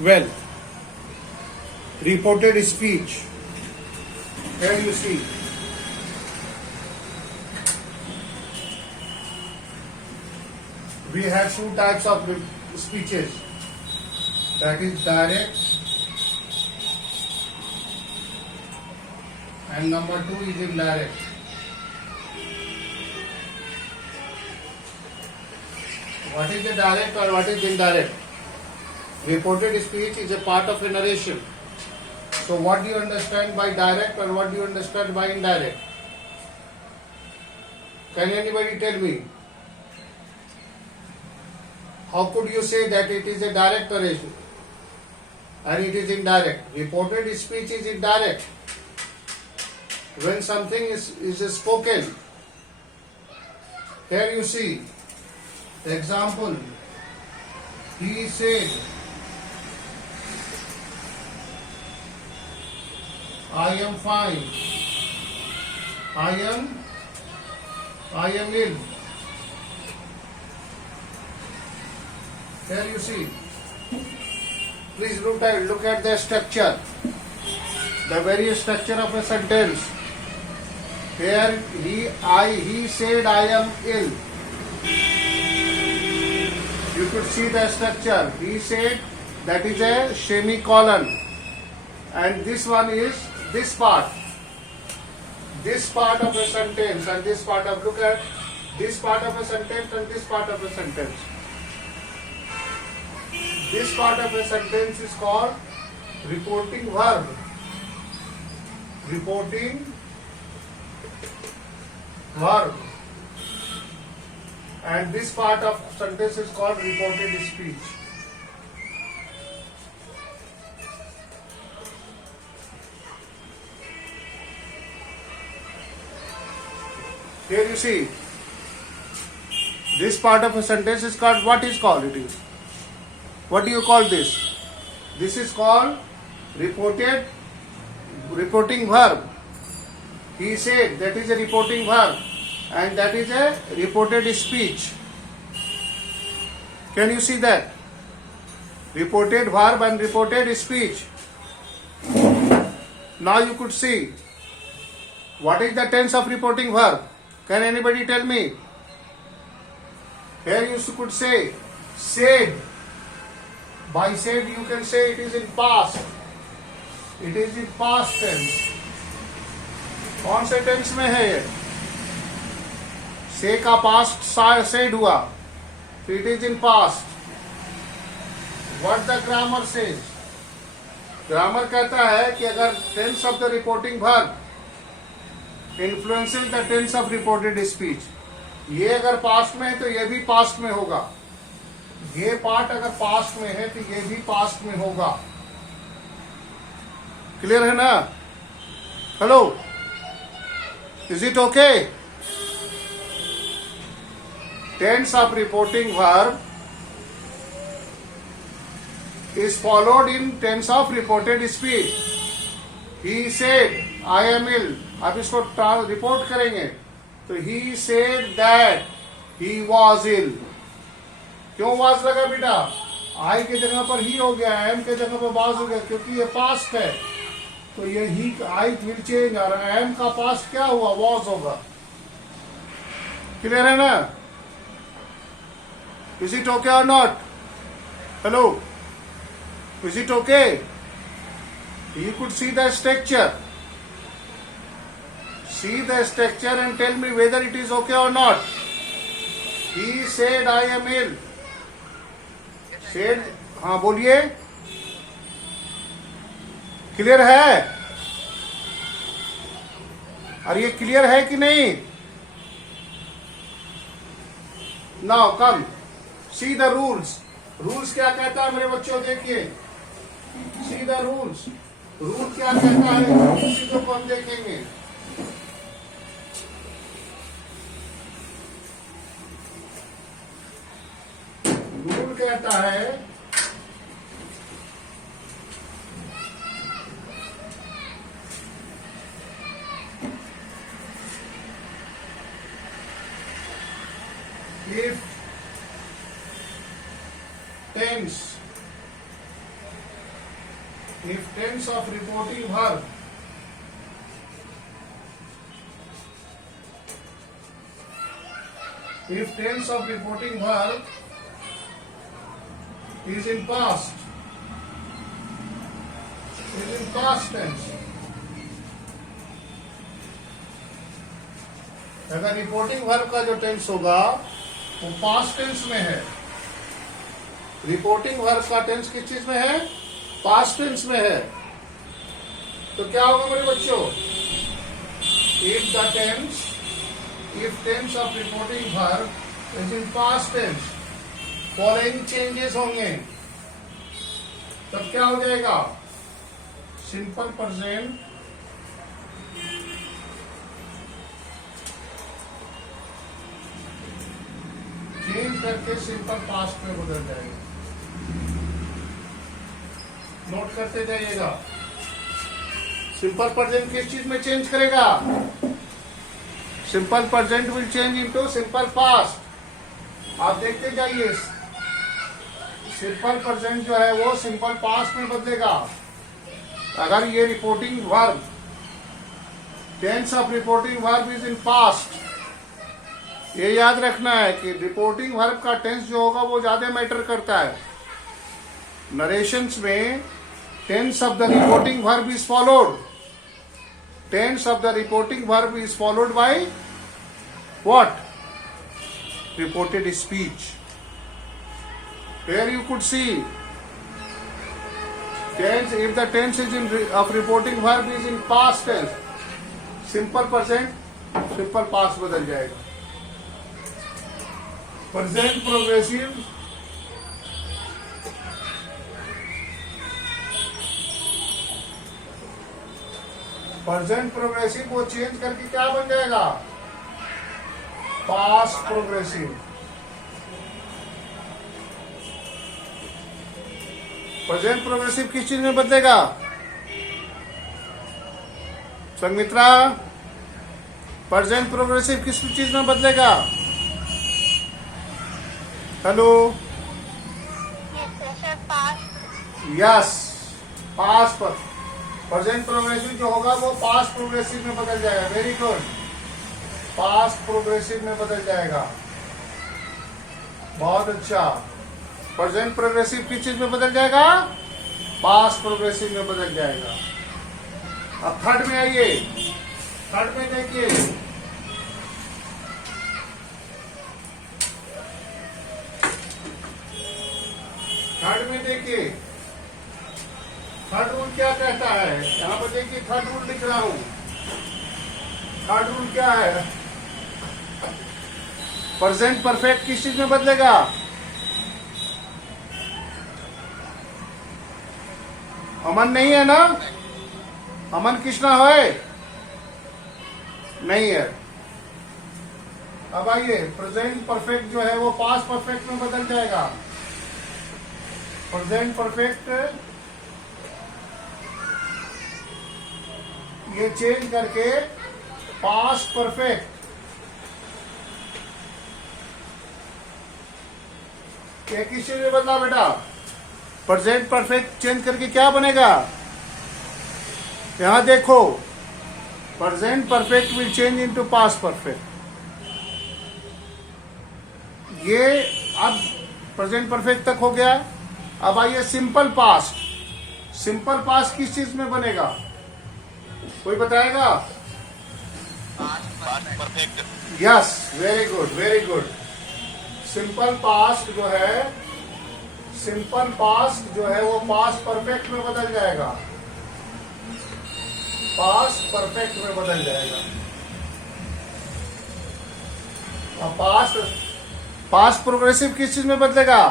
Well, reported speech. Here you see. We have two types of speeches. That is direct, and number two is indirect. What is the direct or what is indirect? Reported speech is a part of a narration. So what do you understand by direct or what do you understand by indirect? Can anybody tell me? How could you say that it is a direct narration and it is indirect? Reported speech is indirect. When something is spoken, here you see, example, he said, I am fine. I am ill. Here you see. Please look at the structure. The very structure of a sentence. Here he said I am ill. You could see the structure. He said, that is a semicolon. And this one is this part. This part of a sentence and this part of, look at this part of a sentence and this part of a sentence. This part of a sentence is called reporting verb. Reporting verb. And this part of sentence is called reported speech. Here you see, this part of a sentence is called, what is called it is? What do you call this? This is called reporting verb. He said, that is a reporting verb and that is a reported speech. Can you see that? Reported verb and reported speech. Now you could see, what is the tense of reporting verb? Can anybody tell me? Here you could say, said. By said you can say it is in past. It is in past tense. कौन से tense में है ये? से का past said हुआ. So it is in past. What the grammar says? Grammar कहता है कि अगर tense of the reporting verb influencing the tense of reported speech, ये अगर पास्ट में है तो ये भी पास्ट में होगा. ये पार्ट अगर पास्ट में है तो ये भी पास्ट में होगा. क्लियर है ना? Hello, is it okay? Tense of reporting verb is followed in tense of reported speech. He said, I am ill. आप इसको रिपोर्ट करेंगे तो he said that he was ill. क्यों was लगा बेटा? I के जगह पर he हो गया, am के जगह पर was हो गया, क्योंकि ये past है तो ये he I will change और am का past क्या हुआ? Was होगा. क्लियर है ना? Is it okay or not? Hello? Is it okay? You could see the structure. See the structure and tell me whether it is okay or not. He said I am ill. Said, हाँ बोलिए. Clear है? और ये clear है कि नहीं? Now come. See the rules. Rules क्या कहता है मेरे बच्चों? देखिए, सी द रूल्स. रूल क्या कहता है चीजों को हम देखेंगे. रूल कहता है if tense if tense of reporting verb if tense of reporting verb is in past tense, अगर रिपोर्टिंग वर्ब का जो टेंस होगा वो पास्ट टेंस में है, रिपोर्टिंग वर्ब का टेंस किस चीज में है? पास्ट टेंस में है, तो क्या होगा मेरे बच्चों? If tense of reporting verb is in past tense, following changes होंगे, तब क्या हो जाएगा? सिंपल प्रेजेंट चेंज करके सिंपल पास्ट में बदल जाएगा। नोट करते जाइएगा। सिंपल प्रेजेंट किस चीज में चेंज करेगा? Simple present will change into simple past. आप देखते जाइए, सिंपल प्रेजेंट जो है वो सिंपल पास्ट में बदलेगा। अगर ये reporting verb, tense of reporting verb is in past, ये याद रखना है कि रिपोर्टिंग वर्ब का टेंस जो होगा वो ज्यादा मैटर करता है। नरेशंस में tense of the reporting verb is followed, tense of the reporting verb is followed by what? Reported speech. Here you could see tense, if the tense is of reporting verb is in past tense, simple present simple past बदल जाएगा। Present progressive वो change करके क्या बन जाएगा? Past progressive. Present progressive किस चीज में बदलेगा? संगमित्रा, प्रेजेंट प्रोग्रेसिव किस चीज में बदलेगा? हेलो, यस, पास्ट पर प्रेजेंट प्रोग्रेसिव जो होगा वो पास्ट प्रोग्रेसिव में बदल जाएगा। वेरी गुड, पास्ट प्रोग्रेसिव में बदल जाएगा। बहुत अच्छा। प्रेजेंट प्रोग्रेसिव किस चीज में बदल जाएगा? पास्ट प्रोग्रेसिव में बदल जाएगा। अब थर्ड में आइए, थर्ड में देखिए, थर्ड में देखिए, थर्ड रूल क्या कहता है? यहां पर देखिए, थर्ड रूल लिख रहा हूं। थर्ड रूल क्या है? प्रेजेंट परफेक्ट किस चीज में बदलेगा? अमन नहीं है ना? अमन कृष्णा है? नहीं है। अब आइए, प्रेजेंट परफेक्ट जो है वो पास्ट परफेक्ट में बदल जाएगा। प्रेजेंट परफेक्ट ये चेंज करके पास्ट परफेक्ट, ये किस चीज में बदला बेटा? प्रेजेंट परफेक्ट चेंज करके क्या बनेगा? यहां देखो, present perfect will change into past perfect. ये अब प्रेजेंट परफेक्ट तक हो गया। अब आइए सिंपल पास्ट। सिंपल पास्ट किस चीज में बनेगा? कोई बताएगा? Past perfect. Yes, very good, very good. Simple past जो है, सिंपल पास्ट जो है वो पास्ट परफेक्ट में बदल जाएगा। पास्ट परफेक्ट में बदल जाएगा। अब पास्ट प्रोग्रेसिव किस चीज में बदलेगा?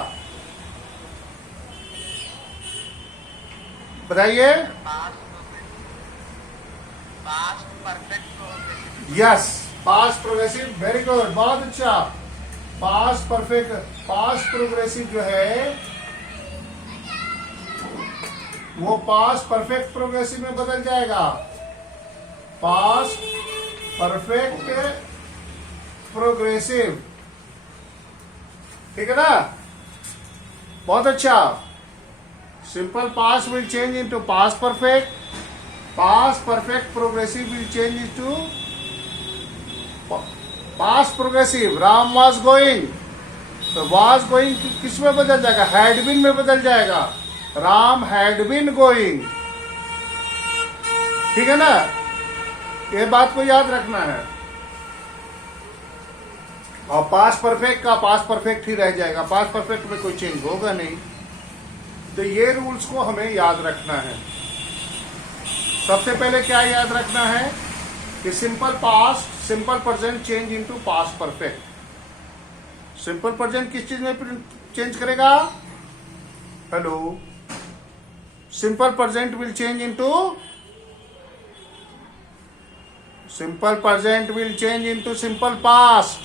बताइए। Past perfect. Yes, past progressive, very good, बहुत अच्छा। पास्ट परफेक्ट, पास्ट प्रोग्रेसिव जो है वो पास्ट परफेक्ट प्रोग्रेसिव में बदल जाएगा। पास्ट परफेक्ट प्रोग्रेसिव, ठीक है ना? बहुत अच्छा। Simple past will change into past perfect. Past perfect progressive will change into past progressive. Ram was going. तो was going किस में बदल जाएगा? Had been में बदल जाएगा. Ram had been going. ठीक है ना? ये बात को याद रखना है. और पास्ट परफेक्ट का पास्ट परफेक्ट ही रह जाएगा. पास्ट परफेक्ट में कोई चेंज होगा नहीं. तो ये रूल्स को हमें याद रखना है. सबसे पहले क्या याद रखना है कि simple past simple present change into past perfect. Simple present किस चीज में चेंज करेगा? Hello. Simple present will change into simple present will change into simple past.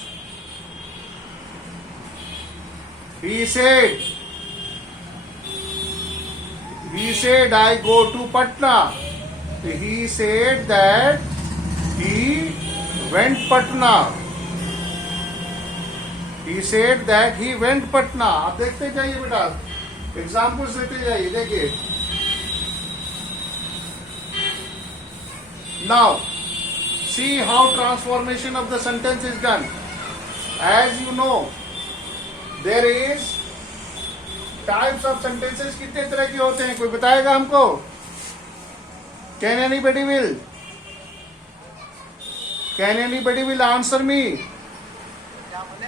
He said I go to Patna. He said that he went Patna. He said that he went Patna. आप देखते जाइए बेटा, examples देते जाइए. देखिए, now see how transformation of the sentence is done. As you know, there is types of sentences कितने तरह के होते हैं? कोई बताएगा हमको? Can anybody will answer me? क्या बोले?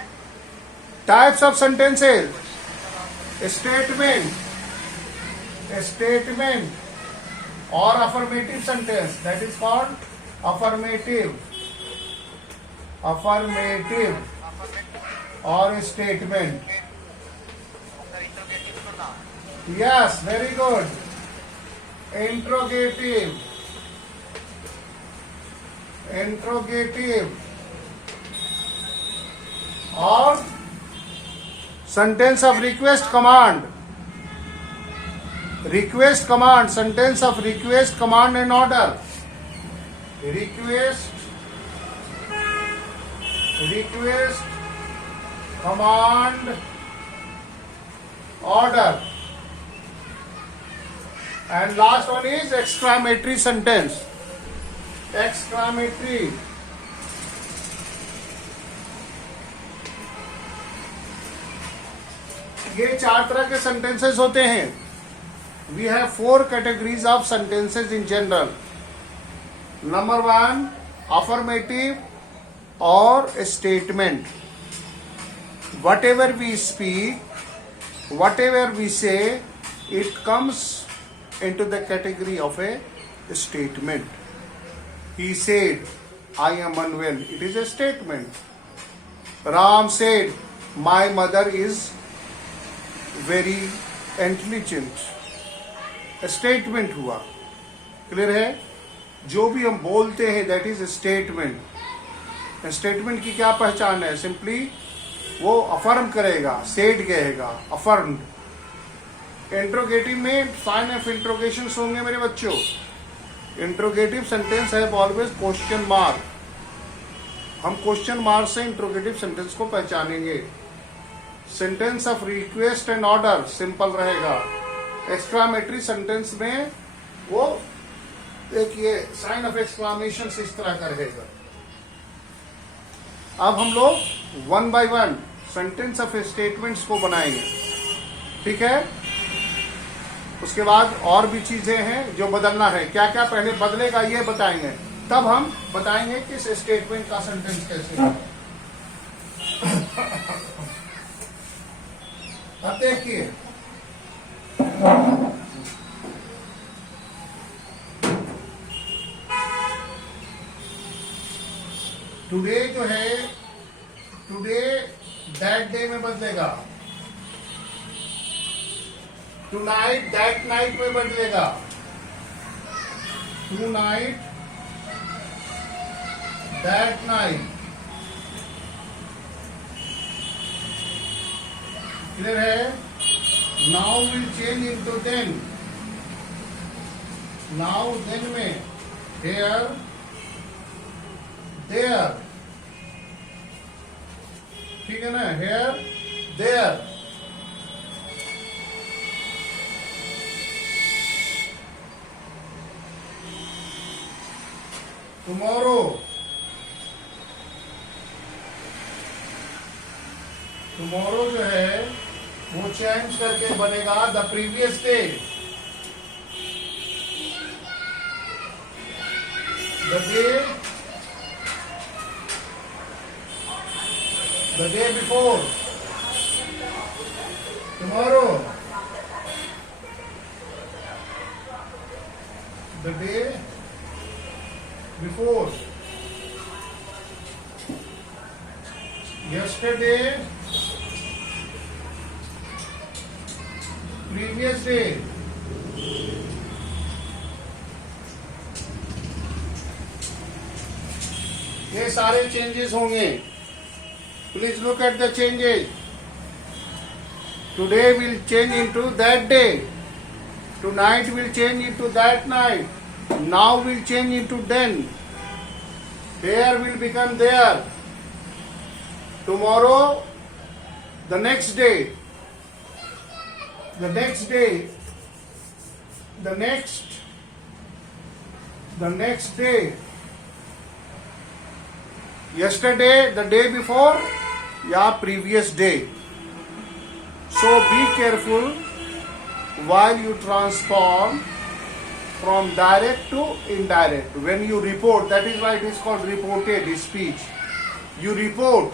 Types of sentences. स्टेटमेंट और affirmative sentence. That is called affirmative और statement. Yes, very good. Interrogative और sentence of request command. Sentence of request, command and order. Request, command, order. And last one is exclamatory sentence. ये 4 तरह के sentences होते हैं. We have 4 categories of sentences in general. Number 1, affirmative or statement. Whatever we speak, whatever we say, it comes into the category of a statement. He said, I am unwell. It is a statement. Ram said, my mother is very intelligent. A statement हुआ. Clear है? जो भी हम बोलते हैं that is a statement. Statement की क्या पहचान है? सिंपली वो अफर्म करेगा, सेड कहेगा, अफर्म्ड. इंट्रोगेटिव में साइन ऑफ इंट्रोगेशन होंगे मेरे बच्चों. इंट्रोगेटिव सेंटेंस है ऑलवेज क्वेश्चन मार्क. हम क्वेश्चन मार्क से इंट्रोगेटिव सेंटेंस को पहचानेंगे. Sentence of request and order simple रहेगा. एक्सक्लामेटरी सेंटेंस में वो देखिए साइन ऑफ एक्सक्लामेशन इस तरह का रहेगा. अब हम लोग 1 by 1 सेंटेंस ऑफ स्टेटमेंट्स को बनाएंगे. ठीक है? उसके बाद और भी चीजें हैं जो बदलना है. क्या क्या पहले बदलेगा ये बताएंगे, तब हम बताएंगे कि इस स्टेटमेंट का सेंटेंस कैसे है. अब देखिए, टुडे जो है, टुडे दैट डे में बदलेगा. टुनाइट दैट नाइट में बदलेगा. Tonight that night. क्लियर है? Now will change into then. Now then में हेयर देयर. ठीक है ना? Here there. टुमारो, टुमारो जो है वो चेंज करके बनेगा the previous day, the day before, tomorrow, the day before, yesterday, previous day, ये सारे चेंजेस होंगे. Please look at the changes. Today will change into that day, tonight will change into that night, now will change into then, there will become there, tomorrow the next day, the next day, the next day, yesterday, the day before, या previous day. So be careful while you transform from direct to indirect. When you report, that is why it is called reported speech. You report,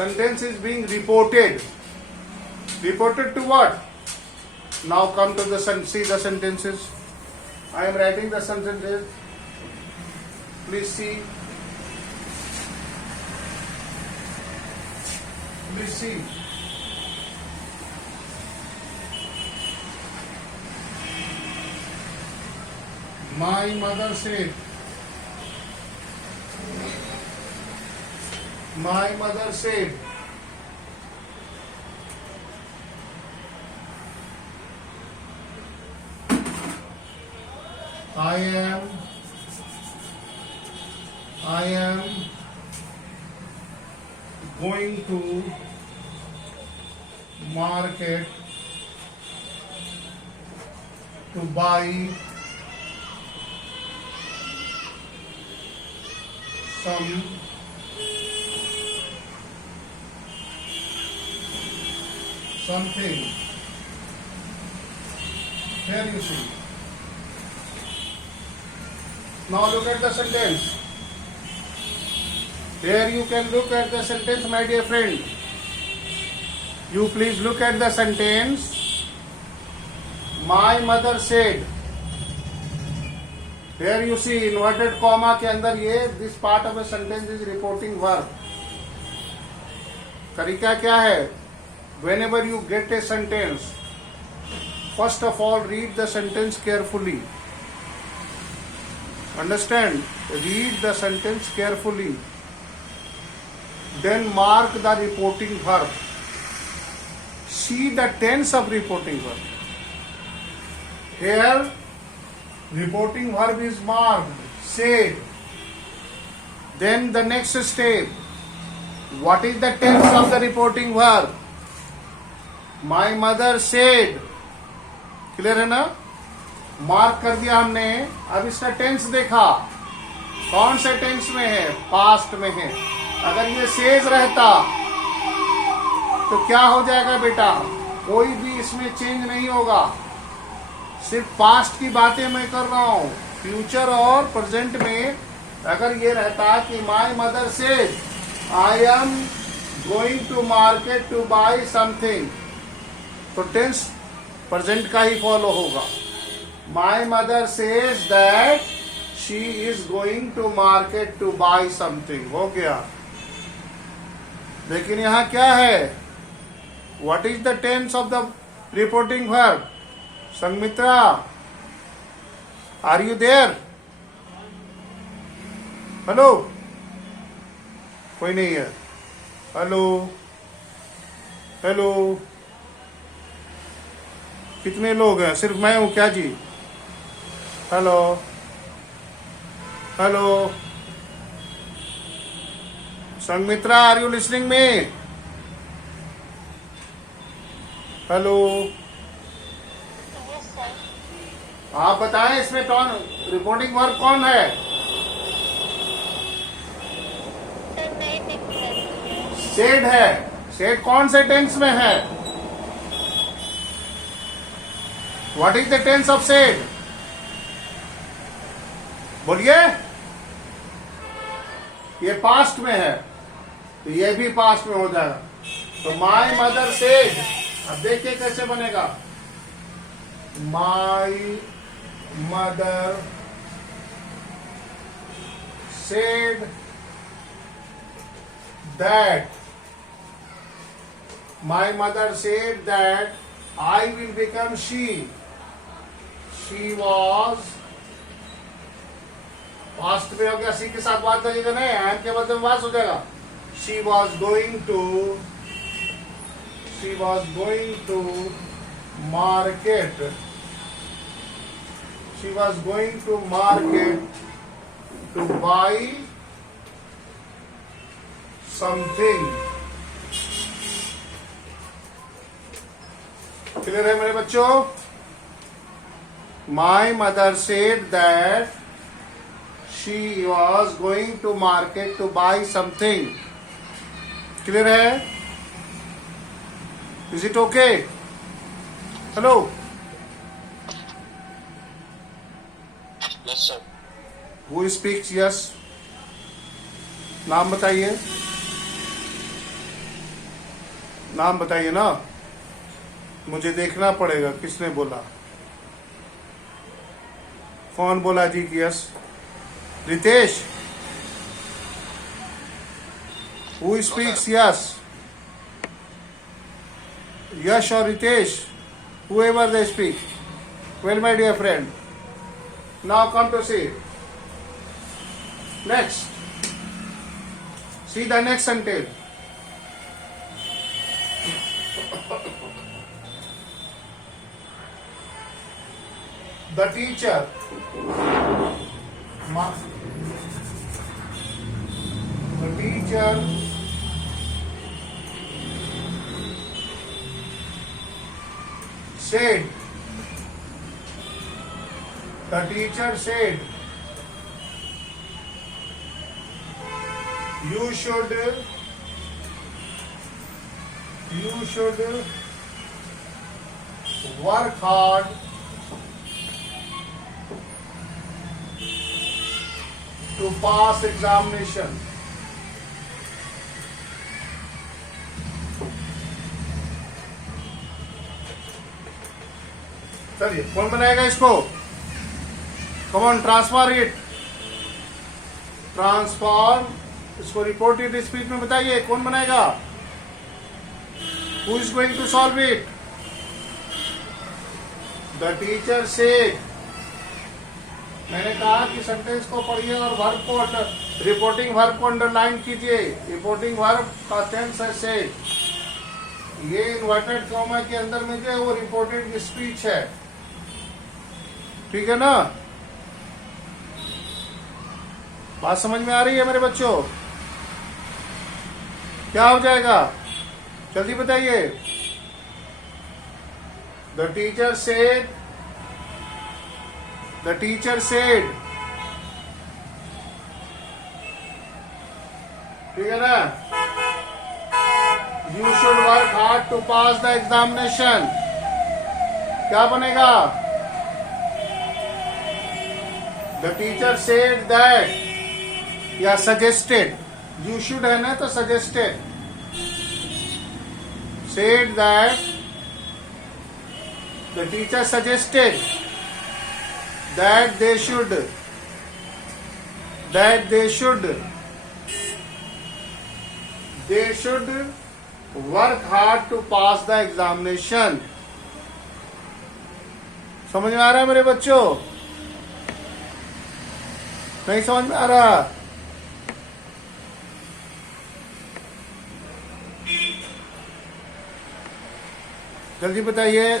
sentence is being reported. Reported to what? Now come to the see the sentences. I am writing the sentences. Please see. Please see. My mother said. My mother said. I am going to market to buy something. Here you see. Now look at the sentence. Here you can look at the sentence, my dear friend. You please look at the sentence. My mother said. Here you see inverted comma के अंदर ये this part of a sentence is reporting verb. तरीका क्या है? Whenever you get a sentence, first of all read the sentence carefully. Understand? Read the sentence carefully. Then mark the reporting verb. See the tense of reporting verb. Here, reporting verb is marked, said. Then the next step. What is the tense of the reporting verb? My mother said. Clear है ना? Mark कर दिया हमने. अब इसका tense देखा. कौन से टेंस में है? पास्ट में है. अगर ये सेज रहता तो क्या हो जाएगा बेटा? कोई भी इसमें चेंज नहीं होगा. सिर्फ पास्ट की बातें मैं कर रहा हूं. फ्यूचर और प्रेजेंट में अगर ये रहता कि my mother says I am going to market to buy something, तो टेंस प्रेजेंट का ही फॉलो होगा. My mother says that she is going to market to buy something. हो गया. लेकिन यहां क्या है? What is the tense of the reporting verb? Sanghamitra, are you there? Hello, कोई नहीं है. हेलो हेलो, कितने लोग हैं? सिर्फ मैं हूं क्या जी? Hello hello, Sanghamitra, are you listening me? Hello, आप बताएं इसमें कौन रिपोर्टिंग वर्ब कौन है? सेड है, सेड कौन से टेंस में है? What is the tense of said? बोलिए। ये पास्ट में है तो ये भी पास्ट में हो जाएगा। तो माई मदर सेड, अब देखिए कैसे बनेगा। माई mother said that, my mother said that I will become she. She was, past में हो गया, सी के साथ बात लगेगा ना, एम के बाद में बात हो जाएगा। She was going to market. She was going to market to buy something. Clear है मेरे बच्चों? My mother said that she was going to market to buy something. Clear है? Is it okay? Hello, yes sir. Who speaks yes? नाम बताइए, नाम बताइए ना, मुझे देखना पड़ेगा किसने बोला। कौन बोला जी कि yes? Ritesh, who speaks yes? Yash और Ritesh, whoever they speak. Well, my dear friend, now come to see. Next, see the next sentence. The teacher, the teacher said, the teacher said, you should work hard to pass examination. चलिए, कौन बनाएगा इसको? Come on, transform it, transform इसको reported speech में बताइए, कौन बनाएगा? Who is going to solve it? The teacher said. मैंने कहा कि सेंटेंस को पढ़िए और वर्ब को, रिपोर्टिंग वर्ब को अंडरलाइन कीजिए। रिपोर्टिंग वर्ब का टेंस है सेड। ये इन्वर्टेड कॉमा के अंदर में जो है वो रिपोर्टेड स्पीच है, ठीक है ना? बात समझ में आ रही है मेरे बच्चों? क्या हो जाएगा जल्दी बताइए। The teacher said, the teacher said, ठीक है ना? You should work hard to pass the examination. क्या बनेगा? The teacher said that, या suggested, you should है ना, तो suggested, said that, the teacher suggested that they should work hard to pass the examination. समझ में आ रहा है मेरे बच्चों? नहीं समझ में आ रहा? जल्दी बताइए।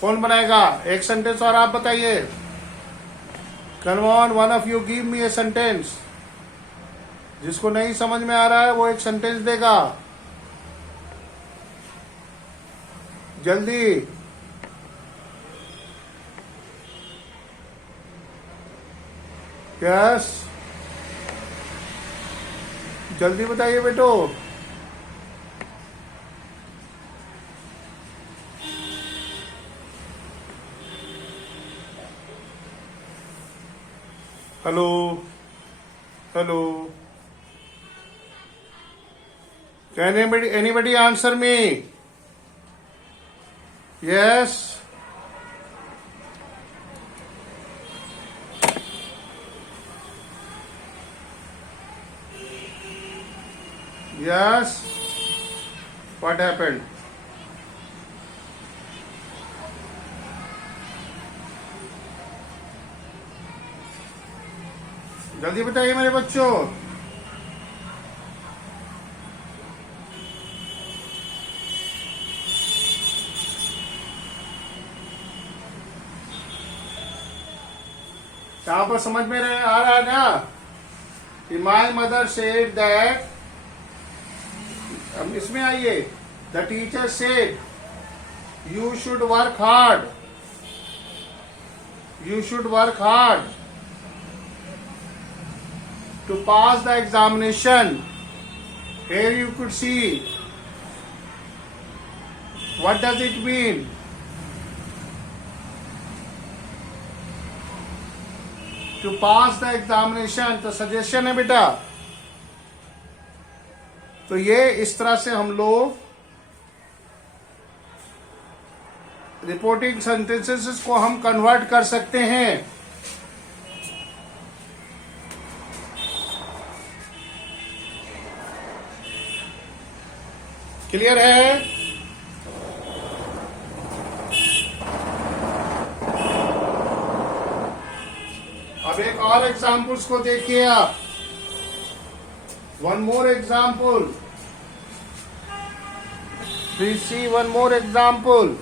कौन बनाएगा? एक सेंटेंस और आप बताइए। Come on, one of you give me a sentence. जिसको नहीं समझ में आ रहा है वो एक सेंटेंस देगा। जल्दी। यस, जल्दी बताइए बेटो। Hello hello, can anybody answer me? Yes, yes, what happened? जल्दी बताइए मेरे बच्चों। यहाँ पर समझ में आ रहा है ना कि माई मदर सेड दैट, अब इसमें आइए, the teacher said you should work hard, you should work hard to pass the examination. Here you could see, what does it mean? To pass the examination, तो सजेशन है बेटा। तो ये इस तरह से हम लोग रिपोर्टिंग सेंटेंसेस को हम कन्वर्ट कर सकते हैं। क्लियर है? अब एक और एग्जाम्पल्स को देखिए आप। One more example, please see one more example.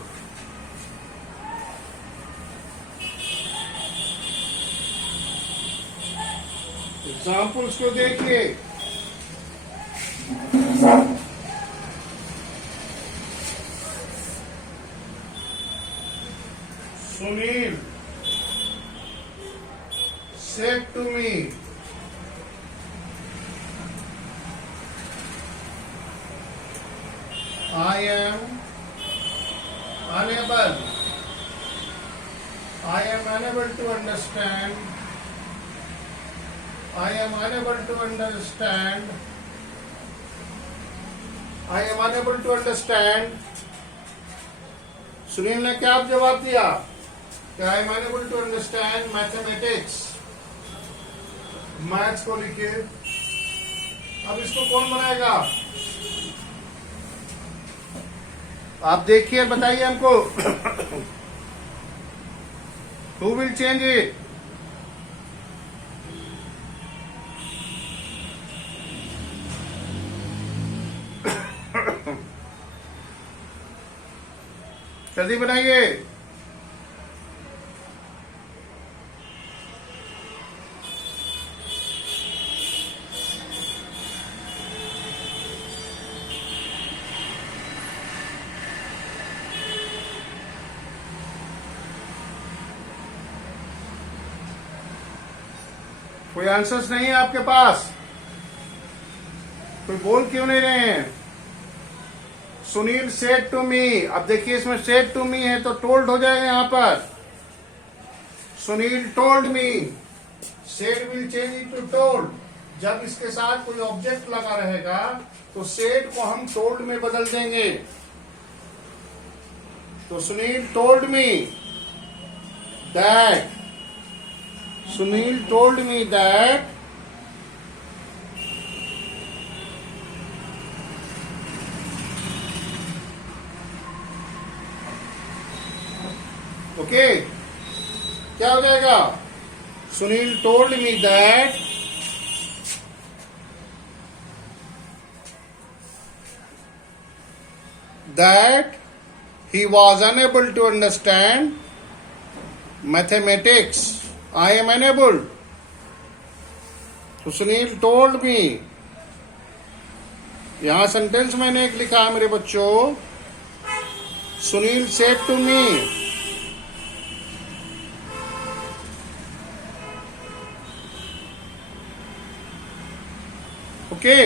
Examples को देखिए। Sunil said to me, I am unable to understand, I am unable to understand Sunil ने क्या जवाब दिया? I am unable to understand mathematics. Maths को लिखिए। अब इसको कौन बनाएगा? आप देखिए, बताइए हमको। Who will change it? जल्दी बनाइए। कोई आंसर्स नहीं है आपके पास? कोई बोल क्यों नहीं रहे हैं? सुनील सेड टू मी, अब देखिए इसमें सेड टू मी है तो टोल्ड हो जाएगा यहां पर। Sunil told me, said will change it to told. जब इसके साथ कोई ऑब्जेक्ट लगा रहेगा तो सेड को हम टोल्ड में बदल देंगे। तो Sunil told me that, Sunil told me that okay, क्या हो जाएगा? Sunil told me that he was unable to understand mathematics. I am unable. तो सुनील told me, यहां सेंटेंस मैंने एक लिखा है मेरे बच्चों, Sunil said to me. Okay.